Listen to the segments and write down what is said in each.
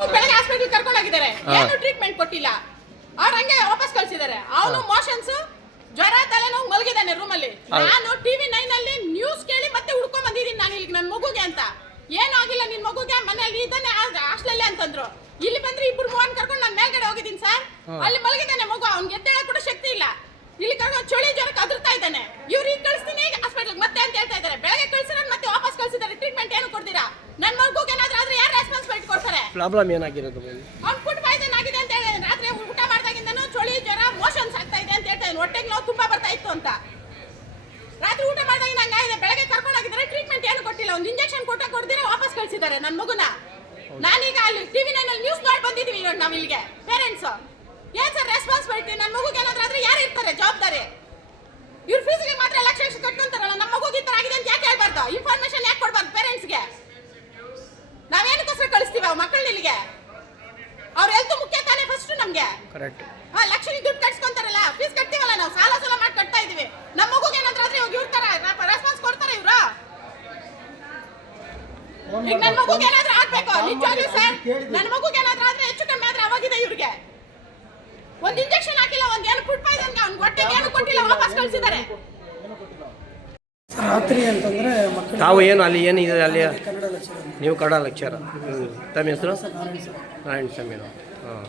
ಬೆಳಗ್ಗೆ ಹಾಸ್ಪಿಟಲ್ ಕರ್ಕೊಂಡೋಗಿದ್ದಾರೆ ಏನು ಟ್ರೀಟ್ಮೆಂಟ್ ಕೊಟ್ಟಿಲ್ಲ. ಅವ್ರು ಹಂಗೆ ವಾಪಸ್ ಕಳ್ಸಿದ್ದಾರೆ. ಅವನು ಮೋಷನ್ಸ್ ಜ್ವರ ತಲೆನೋವು ಮಲಗಿದ್ದಾನೆ ರೂಮಲ್ಲಿ ನಾನು ಟಿವಿ ನೈನ್ ಅಲ್ಲಿ ನ್ಯೂಸ್ ಕೇಳಿ ಮತ್ತೆ ಹುಡ್ಕೊಂಡ್ ಬಂದಿದ್ದೀನಿ ನಾನು ಇಲ್ಲಿ ನನ್ನ ಮಗುಗೆ ಅಂತ. ಏನೂ ಆಗಿಲ್ಲ ನಿನ್ ಮಗುಗೆ ಮನೆಯಲ್ಲಿ ಇದ್ದಾನೆ ಹಾಸ್ಟೆಲ್ ಅಂತಂದ್ರು. ಇಲ್ಲಿ ಬಂದ್ರೆ ಇಬ್ರು ಮೂವನ್ ಕರ್ಕೊಂಡು ನಾನು ಮೇಲ್ಗಡೆ ಹೋಗಿದ್ದೀನಿ ಸರ್. ಅಲ್ಲಿ ಮಲಗಿದ್ದಾನೆ ಮಗು ಅವ್ನಿಗೆ ಎದ್ದೇಳ ಕೂಡ ಶಕ್ತಿ ಇಲ್ಲ. ಇಲ್ಲಿ ಕರ್ಕೊಂಡು ಚಳಿ ಜ್ವರಕ್ಕೆ ಅದ್ರತಾ ಇದ್ದಾನೆ ಇವ್ರು ಈಗ ಕಳಿಸ್ತೀನಿ ಹಾಸ್ಪಿಟಲ್ ಮತ್ತೆ ಅಂತ ಹೇಳ್ತಾ ಇದ್ದಾರೆ ಬೆಳಗ್ಗೆ ಕಳ್ಸಿದ್ರೆ ಮತ್ತೆ ವಾಪಸ್ ಕಳ್ಸಿದ್ದಾರೆ ಟ್ರೀಟ್ಮೆಂಟ್ ಏನು ಕೊಡ್ತೀರಾ ನನ್ನ ಮಗುಗೆ ಏನಾದ್ರೂ ಆದ್ರೆ ಯಾರು ರೆಸ್ಪಾನ್ಸಿಬಿಲಿಟಿ ಕೊಡ್ತಾರೆ ಪ್ರಾಬ್ಲಮ್ ಏನಾಗಿರೋದು ಅವ್ನು ಫುಡ್ ಪಾಯ್ಸನ್ ಆಗಿದೆ ಅಂತ ಹೇಳಿ. ರಾತ್ರಿ ಊಟ ಮಾಡ್ದಾಗಿಂದನೂ ಚಳಿ, ಜ್ವರ ಮೋಷನ್ಸ್ ಆಗ್ತಾ ಇದೆ ಅಂತ ಹೇಳ್ತಾರೆ ಹೊಟ್ಟೆಗೆ ನೋವು ತುಂಬಾ ಬರ್ತಾ ಇತ್ತು ಅಂತ. ರಾತ್ರಿ ಊಟ ಮಾಡಿದಾಗ ಹಂಗಾಗಿದೆ ಬೆಳಗ್ಗೆ ಕರ್ಕೊಂಡು ಹೋಗಿದ್ದಾರೆ ಟ್ರೀಟ್ಮೆಂಟ್ ಏನು ಕೊಟ್ಟಿಲ್ಲ. ಒಂದು ಇಂಜೆಕ್ಷನ್ ಕೊಟ್ಟ ಕೊಡ್ದಿರ ವಾಪಸ್ ಕಳ್ಸಿದ್ದಾರೆ ನನ್ನ ಮಗುನ. ನಾನೀಗ ಅಲ್ಲಿ ಟಿವಿ ನೈನ್ ಅಲ್ಲಿ ನ್ಯೂಸ್ ನೋಡಿ ಬಂದಿದ್ದೀವಿ ಇವಾಗ ನಾವು ಇಲ್ಲಿಗೆ ಪೇರೆಂಟ್ಸ್ ಏನ್ ಸರ್ ರೆಸ್ಪಾನ್ಸಿಬಿಲಿಟಿ ನನ್ನ ಮಗುಗೆ ಏನಾದ್ರೂ ಆದ್ರೆ ಯಾರು ಇರ್ತಾರೆ ಜವಾಬ್ದಾರಿ ಇವ್ರ ಫೀಸ್ಗೆ ಮಾತ್ರ ಲಕ್ಷ ಲಕ್ಷ ಕಟ್ಕೊಂತಾರಲ್ಲ ನಮ್ಮ ಮಗುಗೆ ಈ ತರ ಆಗಿದೆ ಅಂತ ಯಾಕೆ ಹೇಳ್ಬಾರ್ದು ಇನ್ಫಾರ್ಮೇಶನ್ ಯಾಕೆ ಕೊಡ್ಬಾರ್ದು ಪೇರೆಂಟ್ಸ್ಗೆ ನಾವೇನಕ್ಕೋಸ್ಕರ ಮಕ್ಕಳು ನಿಮಗೆ ಅವ್ರ ಹೆಲ್ತ್ ಮುಖ್ಯ ತಾನೇ ಫಸ್ಟ್ ನಮ್ಗೆ. ಕರೆಕ್ಟ್ ಹಾ ಲಕ್ಷ್ಮಿ ದುಡ್ಡು ಕಟ್ಸ್ಕೊಂತಾರಲ್ಲ ಫೀಸ್ ಕಟ್ತೀವಲ್ಲ ನಾವು? ಸಾಲ ಸಾಲ ಮಾಡಿ ಕಟ್ತಾ ಇದೀವಿ. ನಮ್ಮ ಮಗುಗೆ ಏನಾದ್ರೂ ಆದ್ರೆ ಇವಾಗ ಇರ್ತಾರ ತರ ರೆಸ್ಪಾನ್ಸ್ ಕೊಡ್ತಾರೆ ಇವ್ರು. ಈಗ ನನ್ನ ಮಗುಗೆ ಏನಾದ್ರೂ ಆಗ್ಬೇಕು? ನಿಜವಾಗ್ಲೂ ಸರ್ ನನ್ನ ಮಗುಗೆ ಏನಾದ್ರೂ ಆದ್ರೆ ಹೆಚ್ಚು ಕಮ್ಮಿ ಆದ್ರೆ ಅವಾಗಿದೆ ಇವ್ರಿಗೆ. ಒಂದ್ ಇಂಜೆಕ್ಷನ್ ಹಾಕಿಲ್ಲ ಒಂದ್ ಏನು ಫುಡ್ ಪಾಯ್ಸನ್ಗೆ ಅವ್ನ್ ಹೊಟ್ಟೆಗೆ ಏನು ಕೊಟ್ಟಿಲ್ಲ ವಾಪಸ್ ಕಳ್ಸಿದ್ದಾರೆ. ರಾತ್ರಿ ಅಂತಂದ್ರೆ ಮಕ್ಕಳು ತಾವು ಏನು ಅಲ್ಲಿ ಏನು ಇದೆ ಅಲ್ಲಿ? ಕನ್ನಡ ಲೆಕ್ಚರ್ ನೀವು ಕನ್ನಡ ಲಕ್ಷರ ತಮ್ಮ ಹೆಸರು? ನಾರಾಯಣ ಸರ್. ನಾರಾಯಣ ಸ್ವಾಮಿ ಹಾಂ.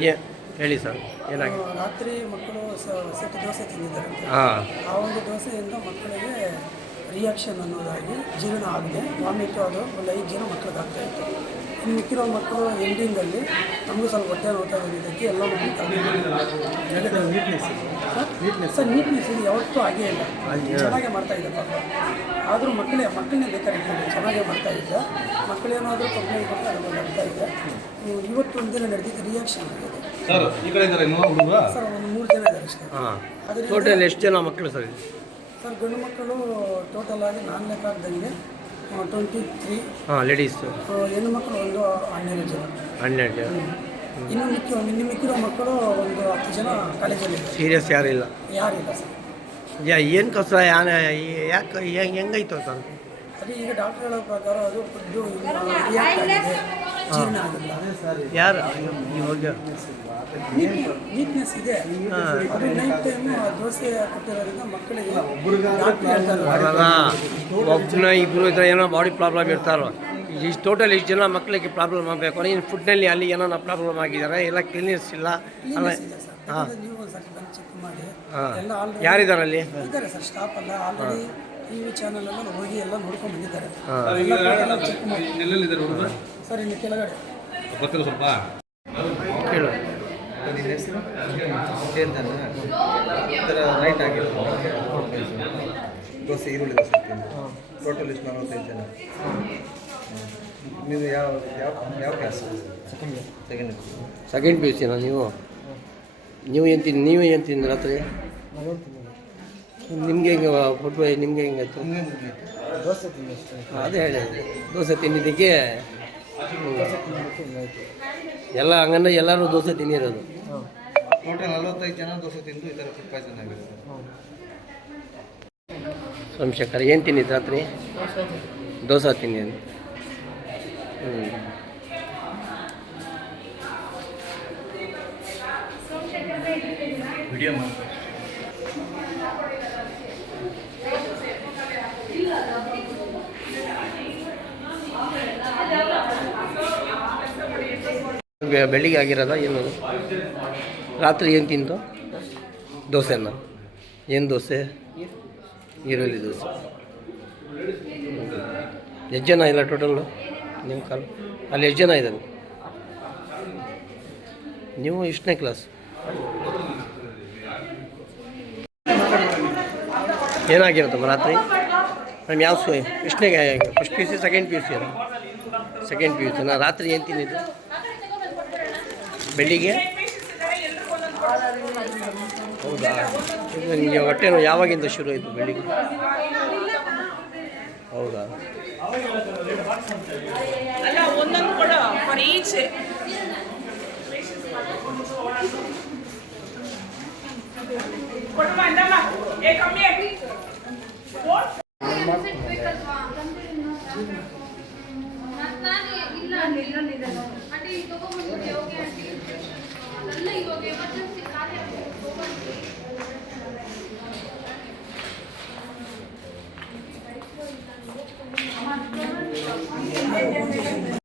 ಏ ಹೇಳಿ ಸರ್ ಏನಾಗಿದೆ? ರಾತ್ರಿ ಮಕ್ಕಳು ಸೆಟ್ ದೋಸೆ ತಿಂದಿದ್ದಾರೆ ಹಾಂ. ಆ ಒಂದು ದೋಸೆಯಿಂದ ಮಕ್ಕಳಿಗೆ ರಿಯಾಕ್ಷನ್ ಅನ್ನೋದಾಗಿ ಜೀರ್ಣ ಆಗದೆ. ವಾಮಿಟ್ ಅದು ಒಂದು ಐದು ಜನ ಮಕ್ಕಳಿಗಾಗ್ತಾ ಇತ್ತು. ಇನ್ನು ಮಿಕ್ಕಿರೋ ಮಕ್ಕಳು ಎಂಡಿಂಗಲ್ಲಿ ನಮಗೂ ಸ್ವಲ್ಪ ಹೊಟ್ಟೆ ನೋಡ್ತಾ ಬಂದಿದ್ದಕ್ಕೆ ಎಲ್ಲ ಮಕ್ಕಳು ನೀಟ್ನೆಸ್ ಸರ್ ನೀಟ್ನೆಸ್ ಇದು. ಯಾವತ್ತೂ ಆಗೇ ಇಲ್ಲ. ಚೆನ್ನಾಗೇ ಮಾಡ್ತಾ ಇದ್ದೆ ಪಾಪ. ಆದರೂ ಮಕ್ಕಳೇ ಮಕ್ಕಳನ್ನೇ ಕೇಳಿ ಚೆನ್ನಾಗೇ ಮಾಡ್ತಾ ಇದ್ದ. ಮಕ್ಕಳೇನಾದರೂ ಕಂಪ್ಲೇಂಟ್ ಕೊಟ್ಟು ಅದು ಮಾಡ್ತಾ ಇದ್ದೆ. ಹ್ಮ್, ಇವತ್ತು ಒಂದಿನ ದಿನ ನಡೆದಿದ್ದು ರಿಯಾಕ್ಷನ್ ಆಗಿದೆ. ಸರ್ ಈ ಕಡೆ ಇದ್ದಾರೆ ಇನ್ನೂ ಹುಡುಗರ ಸರ್ ಒಂದು ಮೂರು ಜನ ಇದ್ದಾರೆ ಅಷ್ಟೇ. ಟೋಟಲ್ ಎಷ್ಟು ಜನ ಮಕ್ಕಳು ಸರ್ ಇದು? ಸರ್ ಗಂಡು ಮಕ್ಕಳು ಟೋಟಲ್ ಆಗಿ ನಾನು ಲೆಕ್ಕ ಹಾಕ್ದಂಗೆ ಟ್ವೆಂಟಿ ತ್ರೀ ಹಾಂ ಲೇಡೀಸು ಹೆಣ್ಣು ಮಕ್ಕಳು ಒಂದು ಹನ್ನೆರಡು ಜನ. ಹನ್ನೆರಡು ಜನ. ಇನ್ನು ಮಿಕ್ಕಿ ಇನ್ನು ಮಿಕ್ಕಿರೋ ಮಕ್ಕಳು ಒಂದು ಹತ್ತು ಜನ ಕಾಲೇಜಲ್ಲಿ ಸೀರಿಯಸ್ ಯಾರಿಲ್ಲ ಯಾರಿಲ್ಲ ಸರ್. ಯಾ ಏನು ಕಸ ಯಾಕೆ ಹೆಂಗೈತು ಹೆಂಗಾಯ್ತು ಸರ್? ಅದೇ ಈಗ ಡಾಕ್ಟರ್ ಹೇಳೋ ಪ್ರಕಾರ ಅದು ಫುಡ್ಡು ಜೀರ್ಣ ಆಗಿಲ್ಲ ಯಾರು? ಇವಾಗ ನೀಟ್ನೆಸ್ ಇದೆ. ಅದು ನೈಟ್ ಟೈಮು ದೋಸೆ ಕೊಟ್ಟಿರೋದ್ರಿಂದ ಮಕ್ಕಳಿಗೆ ಡಾಕ್ಟರ್ ಹೇಳ್ತಾರೆ ಅಲ್ಲ ಒಬ್ಬನ ಇಬ್ಬರು ಇದ್ರೆ ಏನೋ ಬಾಡಿ ಪ್ರಾಬ್ಲಮ್ ಇರ್ತಾರೋ. ಇಷ್ಟು ಟೋಟಲ್ ಇಷ್ಟು ಜನ ಮಕ್ಕಳಿಗೆ ಪ್ರಾಬ್ಲಮ್ ಆಗಬೇಕು. ಇನ್ನು ಫುಡ್ನಲ್ಲಿ ಅಲ್ಲಿ ಏನೋ ಪ್ರಾಬ್ಲಮ್ ಆಗಿದ್ದಾರೆ ಎಲ್ಲ ಕ್ಲೀನಿಸ್ ಇಲ್ಲ? ಅಲ್ಲ ಹಾಂ. ಹಾಂ. ಯಾರಿದ್ದಾರೆ ಅಲ್ಲಿ? ಇದ್ದಾರೆ ಸರ್ ಸ್ಟಾಫ್ ಎಲ್ಲ ಆಲ್ರೆಡಿ ಟಿ ವಿ ಚಾನಲ್ ಎಲ್ಲ ಹೋಗಿ ಎಲ್ಲ ನೋಡ್ಕೊಂಡು ಬಂದಿದ್ದಾರೆ. ಸರ್ ಇನ್ನು ಕೆಳಗಡೆ. ಬರ್ತೀರಾ ಸ್ವಲ್ಪ. ಕೇಳು. ನಿನ್ನ ಹೆಸರು? ಚೇತನ ಥರ ರೈಟ್ ಆಗಿದೆ ದೋಸೆ ಈರುಳ್ಳಿ ದೋಸೆ ಟೋಟಲ್ ಇಷ್ಟು ನಲವತ್ತೈದು ಜನ. ನೀವು ಯಾವ ಯಾವ ಯಾವ class second second second P U ಸಿನಾ ನೀವು? ನೀವು ಏನು ತಿಂದು ನೀವು ಏನು ತಿಂದು ರಾತ್ರಿ? ನಿಮಗೆ ಹೆಂಗೆ ಫುಡ್ ನಿಮಗೆ ಹೆಂಗಾಯ್ತು ದೋಸೆ ತಿನ್ನಿ ಅದೇ ಹೇಳಿ ದೋಸೆ ತಿಂದಿದ್ದಕ್ಕೆ ಎಲ್ಲ ಹಂಗಂದ್ರೆ ಎಲ್ಲರೂ ದೋಸೆ ತಿನ್ನಿರೋದು. ಟೋಟಲ್ ನಲವತ್ತೈದು ಜನ ದೋಸೆ ತಿಂದು ಈ ಥರ ಫುಡ್ ಪಾಯ್ಸನ್ ಆಗಿರೋದು ಸೋಮಶೇಖರ್ ಏನು ತಿಂದಿದ್ದು ರಾತ್ರಿ? ದೋಸೆ ತಿಂದಿದ್ದು. ಹ್ಞೂ ವಿಡಿಯೋ ಮಾಡ್ತಾರೆ. ಬೆಳಿಗ್ಗೆ ಆಗಿರೋದ ಏನು ರಾತ್ರಿ ಏನು ತಿಂದು? ದೋಸೆನ? ಏನು ದೋಸೆ? ಈರುಳ್ಳಿ ದೋಸೆ. ಎಷ್ಟು ಜನ ಇಲ್ಲ ಟೋಟಲ್ಲು ನಿಮ್ಮ ಕಾಲು ಅಲ್ಲಿ ಎಷ್ಟು ಜನ ಇದ್ದಾರೆ ನೀವು ಎಷ್ಟನೇ ಕ್ಲಾಸ್ ಏನಾಗಿರುತ್ತಮ್ಮ ರಾತ್ರಿ? ಮ್ಯಾಮ್ ಯಾವ ಸು ಎಷ್ಟನೇ first P U C second P U C second P U C ನಾ ರಾತ್ರಿ ಏನು ತಿಂದಿದ್ದು? ಬೆಳಿಗ್ಗೆ ಹೌದಾ? ಇದು ನಿಮಗೆ ಹೊಟ್ಟೆ ನೋವು ಯಾವಾಗಿಂದ ಶುರು ಆಯಿತು ಬೆಳಿಗ್ಗೆ ಹೌದಾ? ಅಲ್ಲ